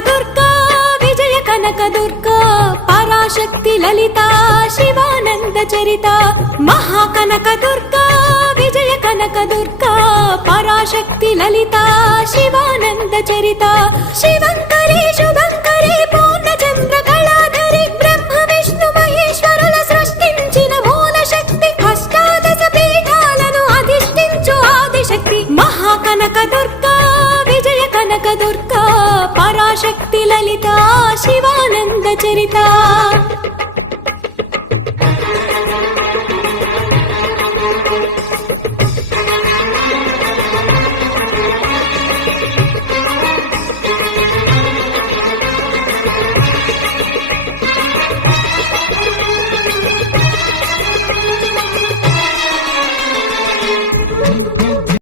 Durga Vijaya Kanaka Durga Parashakti Lalitha Sivananda Charitha మహాకనక Durga Vijaya Kanaka Durga Parashakti Lalitha Sivananda Charitha శివంకరీ Subha